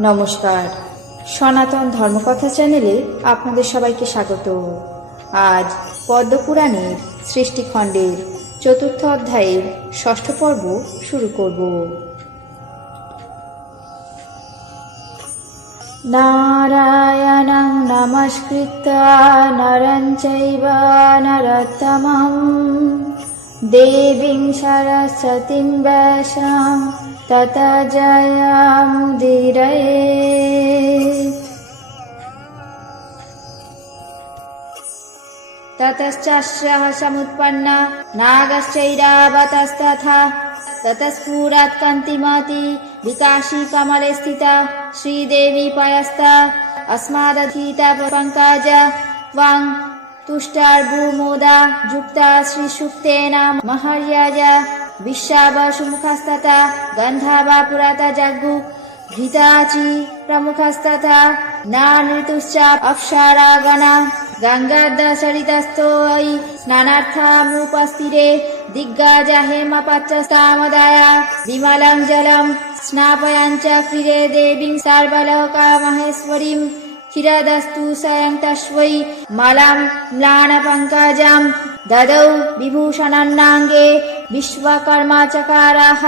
নমস্কার। সনাতন ধর্মকথা চ্যানেলে আপনাদের সবাইকে স্বাগত। আজ পদ্মপুরাণের সৃষ্টিখণ্ডের চতুর্থ অধ্যায়ের ষষ্ঠ পর্ব শুরু করব। নারায়ণং নমস্কৃত্য নরং চৈব নরোত্তমম দেবীং সরস্বতীং ব্যাসাং तथा जयामुदिरे ततश्चर्षः समुत्पन्ना नागश्चैरावतस्तथा ततस्फुरात् कन्तिमति विकाशी कमले स्थिता श्रीदेवी पयस्ता अस्मादधीता पङ्काज त्वां तुष्टार्भूमोदा युक्ता श्रीसुक्तेन महर्याजा विश्वावसुमुखस्तथा गन्धावा पुराता जग्गु घृताची प्रमुखस्तथा नानृतुश्च अप्सरागणा गङ्गादशरितस्थोयि स्नानार्थामुपस्थिरे दिग्गजा हेमपच्चस्तामदाया विमलं जलं स्नापयञ्च क्रीडे देवीं सर्वलोका महेश्वरीं क्षीरदस्तु स्वयं तस्मै मलं म्लानपङ्कजं ददौ विभूषणन्नाङ्गे विश्वकर्माचकाराः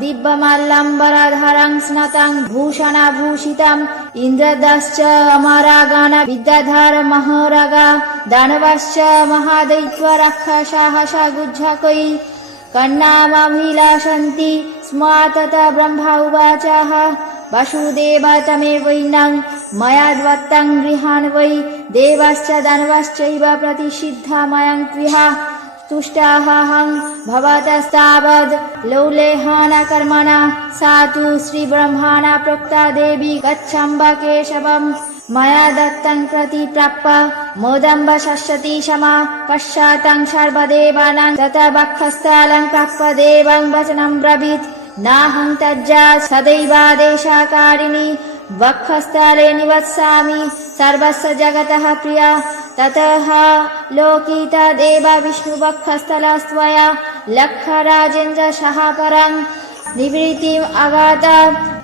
दिव्यमल्लम्बरधरं स्नतं भूषणाभूषितम् इन्द्रदश्च अमरागण विद्याधर महरगा दानवश्च महादैत्वराक्षसाः सगुज्झकै कन्नामभिलाषन्ति स्म तथा ब्रह्मा उवाचः वसुदेव तमेवैनं मया द्वत्तं गृहान् वै देवाश्च दानवाश्चैव प्रतिषिद्धा मयं त्विहा तुष्टाहं भवतस्तावद् लौलेहानकर्मणा सा तु श्रीब्रह्मणा प्रोक्ता देवी गच्छम्ब केशवम् मया दत्तं प्रति प्राप्य मोदम्ब शस्यति क्षमा पश्चातं सर्वदेवानां तथा वक्षस्थलं प्राप्य देवं वचनं ब्रवीत् नाहं तज्जा सदैवादेशाकारिणी वक्षस्थले निवत्सामि सर्वस्य जगतः प्रिया ततः लोकिता देव विष्णुवक्षस्थलस्त्वया लक्षराजेन्द्र सह परं निवृत्तिम् अगाता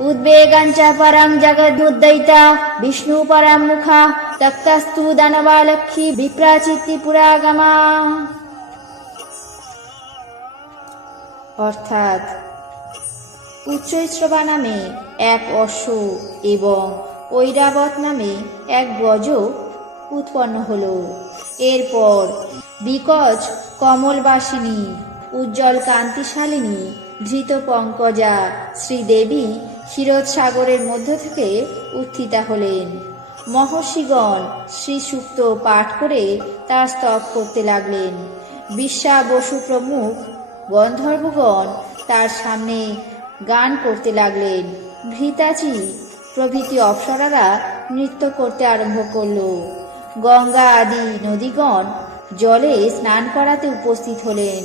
उद्वेगञ्च परं जगदुद्दैता विष्णुपरं मुखा तक्तस्तु धनवालक्ष्मी विप्राचित्तिपुरागमा অর্থাৎ উচ্চৈশ্রবা নামে এক অশ্ব এবং ঐরাবত নামে এক গজ উৎপন্ন হল। এরপর বিকজ কমলবাসিনী, উজ্জ্বল কান্তিশালিনী ধৃত পঙ্কজা শ্রীদেবী ক্ষীরোদ সাগরের মধ্য থেকে উত্থিতা হলেন। মহর্ষিগণ শ্রীসূক্ত পাঠ করে তার স্তব করতে লাগলেন। বিশ্বা বসু প্রমুখ গন্ধর্বগণ তার সামনে গান করতে লাগলেন। ঘৃতাচি প্রভৃতি অপ্সরারা নৃত্য করতে আরম্ভ করল। গঙ্গা আদি নদীগণ জলে স্নান করাতে উপস্থিত হলেন।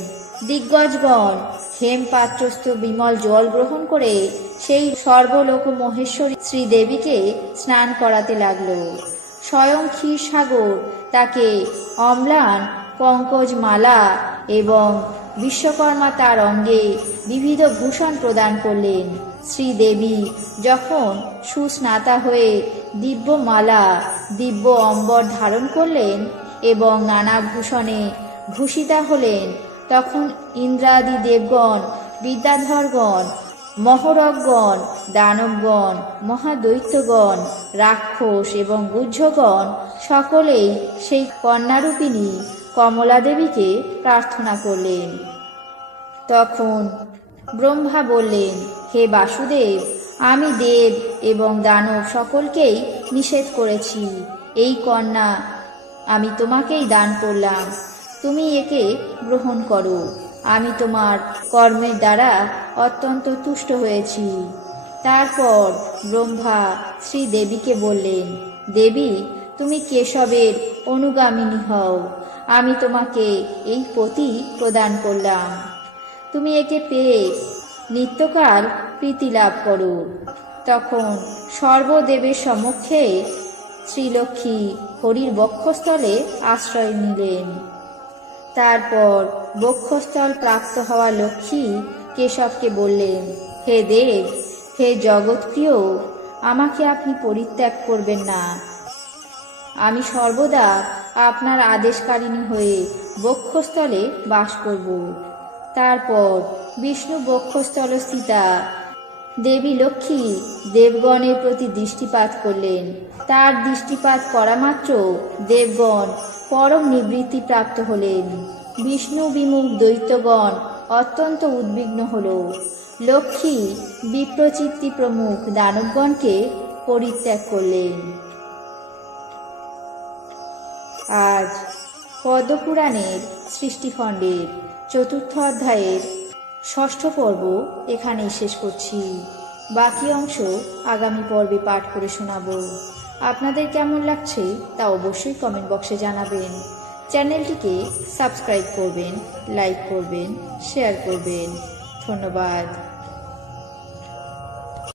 দিগ্গজগণ হেমপাত্রস্থ বিমল জল গ্রহণ করে সেই সর্বলোক মহেশ্বরী শ্রীদেবীকে স্নান করাতে লাগল। স্বয়ং ক্ষীরসাগর, তাকে অম্লান পঙ্কজ মালা এবং বিশ্বকর্মা তার অঙ্গে বিবিধ ভূষণ প্রদান করলেন। শ্রীদেবী যখন সুস্নাতা হয়ে দিব্য মালা দিব্য অম্বর ধারণ করলেন এবং নানা ভূষণে ভূষিতা হলেন। তখন ইন্দ্রাদি দেবগণ, বিদ্যাধরগণ, মহরগণ, দানবগণ মহাদৈত্যগণ রাক্ষস এবং গুহ্যগণ সকলেই সেই কন্যারূপিণী কমলা দেবীকে প্রার্থনা করলেন। তখন ব্রহ্মা বললেন, হে বাসুদেব আমি দেব এবং দানব সকলকেই নিষেধ করেছি। এই কন্যা, আমি তোমাকেই দান করলাম। তুমি একে গ্রহণ করো। আমি তোমার কর্মের দ্বারা অত্যন্ত তুষ্ট হয়েছি। তারপর ব্রহ্মা শ্রীদেবীকে বললেন, দেবী, তুমি কেশবের অনুগামিনী হও। আমি তোমাকে এই পতি প্রদান করলাম। তুমি একে পেয়ে নিত্যকাল প্রীতি লাভ করো। তখন সর্বদেবের সমক্ষে শ্রীলক্ষ্মী হরির বক্ষস্থলে আশ্রয় নিলেন। তারপর বক্ষস্থল প্রাপ্ত হওয়া লক্ষ্মী কেশবকে বললেন, হে দেব, হে জগৎপ্রিয়, আমাকে আপনি পরিত্যাগ করবেন না। আমি সর্বদা আপনার আদেশকারিণী হয়ে বক্ষস্থলে বাস করব। তারপর বিষ্ণু বক্ষস্থল স্থিতা। দেবী লক্ষ্মী দেবগণের প্রতি দৃষ্টিপাত করলেন। তার দৃষ্টিপাত করা মাত্র দেবগণ পরম নিবৃত্তি প্রাপ্ত হলেন। বিষ্ণু বিমুখ দৈত্যগণ অত্যন্ত উদ্বিগ্ন হল। লক্ষ্মী বিপ্রচিত্তি প্রমুখ দানবগণকে পরিত্যাগ করলেন। আজ পদ্মপুরাণের সৃষ্টিখণ্ডের চতুর্থ অধ্যায়ের ষষ্ঠ পর্ব এখানেই শেষ করছি। বাকি অংশ আগামী পর্বে পাঠ করে শোনাব। আপনাদের কেমন লাগছে তা অবশ্যই কমেন্ট বক্সে জানাবেন। চ্যানেলটিকে সাবস্ক্রাইব করবেন, লাইক করবেন, শেয়ার করবেন। ধন্যবাদ।